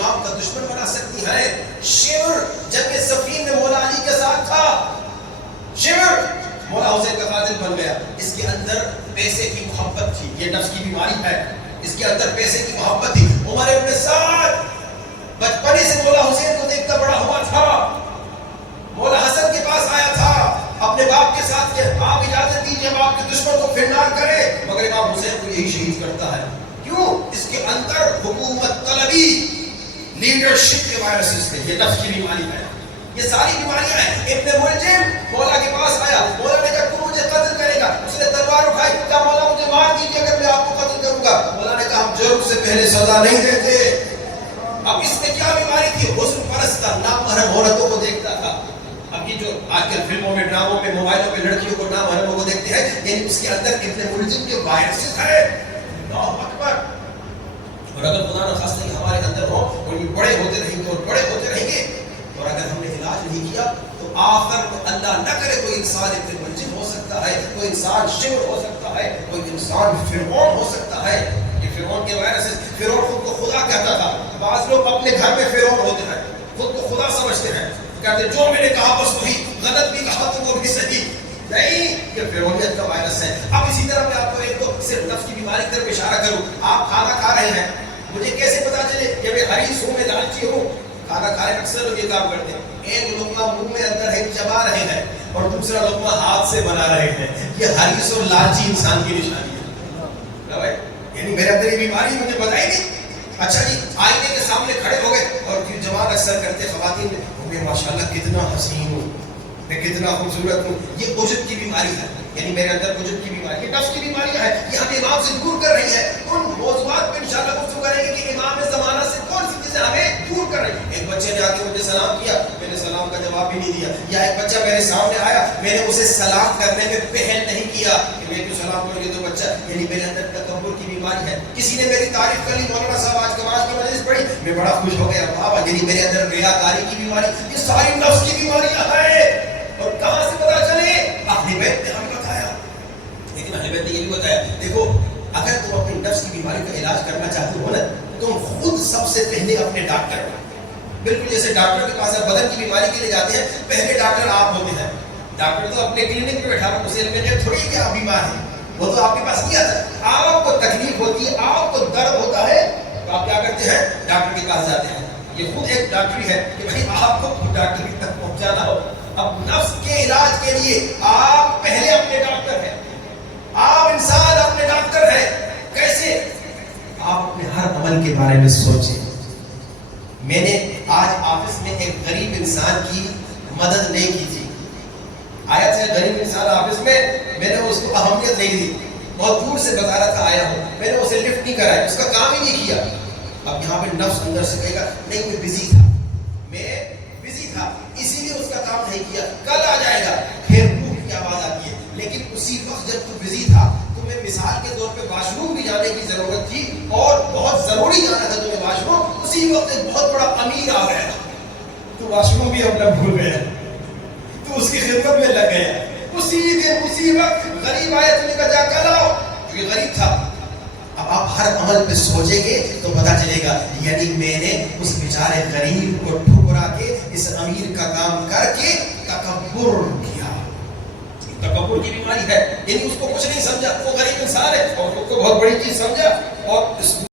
امام کا دشمن بنا سکتی ہیں. شمر جنگ صفین میں مولا علی کے ساتھ تھا. شمر مولا حسین کا قاتل بن گیا. اس کے اندر پیسے کی محبت تھی. یہ نفس کی بیماری ہے. اس کے اندر پیسے کی محبت تھی. عمر ابن سعد بچپنے سے مولا حسین کو دیکھتا بڑا ہوا تھا. مولا حسن کے پاس آیا تھا اپنے باپ کے ساتھ کہ آپ اجازت دیجیے ہم آپ کے دشمن کو فرنار کرے. مگر امام حسین کو یہی شہید کرتا ہے. کیوں؟ اس کے اندر حکومت طلبی لیڈرشپ کے وائرسز تھے. یہ نفس کی بیماری ہے. یہ ساری بیماریاں ہیں. ابن ملجم مولا کے پاس آیا. مولا نے کہا تو مجھے قتل کرے گا. اس نے تلوار اٹھائی. کہا مولا مجھے مار دیجیے اگر میں آپ کو قتل کروں گا. مولا نے کہا ہم جرم سے پہلے سزا نہیں دیتے. اب اس میں کیا بیماری تھی؟ حسن پرست تھا. نامحرم عورتوں کو دیکھتا تھا. اب یہ جو آج کل فلموں میں ڈراموں میں موبائلوں پہ لڑکیوں کو نامحرموں کو دیکھتے ہیں, یعنی اس کے اندر ابن ملجم کے وائرسز ہے. اللہ اکبر. اور اگر خدا نہ خواستہ کہ ہمارے اندر ہو اور یہ بڑے ہوتے رہیں گے اور بڑے ہوتے رہیں گے, اور اگر ہم نے علاج نہیں کیا تو آخر میں اللہ نہ کرے کوئی انسان ابن ملجم ہو سکتا ہے, کوئی انسان شمر ہو سکتا ہے, کوئی انسان فرعون ہو سکتا ہے. یہ فرعون کے وائرسز. فرعون خود کو خدا کہتا تھا. بعض لوگ اپنے گھر میں فرعون ہوتے ہیں, خود کو خدا سمجھتے ہیں, کہتے جو میں نے کہا بس وہی, غلط بھی کہا تو وہ بھی صحیح. نہیں, یہ فرعونیت کا وائرس ہے. اب اسی طرح میں آپ کو ایک تو صرف نفس کی بیماری کی طرف اشارہ کروں. آپ کھانا کھا رہے ہیں, مجھے کیسے پتا چلے کہ میں حریص ہوں, میں لالچی ہوں؟ کھانا کھائے اکثر لوگ یہ کام کرتے ہیں. ایک لقمہ منہ میں اندر ہے چبا رہے ہیں اور دوسرا لقمہ ہاتھ سے بنا رہے ہیں. یہ حریص اور لالچی انسان کی نشانی ہے. یعنی میرے اندر یہ بیماری مجھے بتائی نہیں. اچھا جی, آئینے کے سامنے کھڑے ہو گئے اور پھر جوان اکثر کرتے خواتین میں ماشاءاللہ کتنا حسین ہوں, میں کتنا خوبصورت ہوں. یہ عجب کی بیماری ہے. یعنی میرے اندر عجب کی بیماری, یہ نفس کی بیماریاں ہیں. یہ ہمیں امام سے دور کر رہی ہے. ان موضوعات پہ انشاءاللہ گفتگو کریں گے کہ امام زمانہ سے کون سی چیزیں ہمیں دور کر رہی ہیں. ایک بچے نے آ کے مجھے سلام کیا, میں نے سلام کا جواب بھی نہیں دیا. یا ایک بچہ میرے سامنے آیا, میں نے اسے سلام کرنے میں پہل نہیں کیا کہ میں کیوں سلام کروں, یہ تو بچہ. یعنی میرے اندر تکبر کی بیماری ہے. کسی نے میری تعریف کر لی, مولانا صاحب آج کماش کی مجلس پڑھی, میں بڑا خوش ہو گیا, واہ. یعنی میرے اندر ریاکاری کی بیماری. یہ ساری نفس کی بیماریاں ہیں. اور کہاں سے پتا چلے؟ اہل بیت نے ہمیں بتایا. لیکن اہل بیت نے یہ بھی بتایا, دیکھو اگر تم اپنی نفس کی بیماری کا علاج کرنا چاہتے ہو نا, تم خود سب سے پہلے اپنے ڈاکٹر, بالکل جیسے ڈاکٹر کے پاس بدن کی بیماری کے لیے جاتے ہیں, پہلے ڈاکٹر آپ ہوتے ہیں. ڈاکٹر تو اپنے کلینک پہ بیٹھا کر اسے علم تھوڑی کہ آپ بیمار ہیں, وہ تو آپ کے پاس کیا تھا. آپ کو تکلیف ہوتی ہے, آپ کو درد ہوتا ہے, تو آپ کیا کرتے ہیں؟ ڈاکٹر کے پاس جاتے ہیں. یہ خود ایک ڈاکٹری ہے کہ بھائی آپ کو ڈاکٹر تک پہنچانا ہو. اب نفس کے علاج کے لیے آپ پہلے اپنے ڈاکٹر ہیں. آپ انسان اپنے ڈاکٹر ہیں. کیسے؟ آپ اپنے ہر عمل کے بارے میں سوچیں. میں نے آج آفس میں ایک غریب انسان کی مدد نہیں کی تھی. آیا تھا غریب انسان آفس میں, میں نے اس کو اہمیت نہیں دی, بہت دور سے بتا رہا تھا آیا ہوں, میں نے اسے لفٹ نہیں کرایا, اس کا کام ہی نہیں کیا. اب یہاں پہ نفس اندر سے کہے گا نہیں میں بزی تھا, اسی لیے اس کا کام نہیں کیا. کل آ جائے گا, پھر روح کی آواز آتی ہے. لیکن اسی وقت جب تو بزی تھا, تمہیں مثال کے طور پہ واش روم بھی جانے کی ضرورت تھی اور بہت ضروری جانا تھا تمہیں واش روم, اسی وقت ایک بہت بڑا امیر آ گیا, تو واش روم بھی اپنا بھول گیا, تو اس کی خدمت میں لگ گیا. اسی دن اسی وقت غریب آیا, تم نے کہا جا کل آؤ, یہ غریب تھا. اب آپ ہر عمل پہ سوچیں گے تو پتا چلے گا, یعنی میں نے اس بیچارے غریب کو ٹھکرا کے اس امیر کا کام کر کے تکبر کیا. تکبر کی بیماری ہے. یعنی اس کو کچھ نہیں سمجھا, وہ غریب انسان ہے اور اس کو بہت بڑی چیز سمجھا, اور اس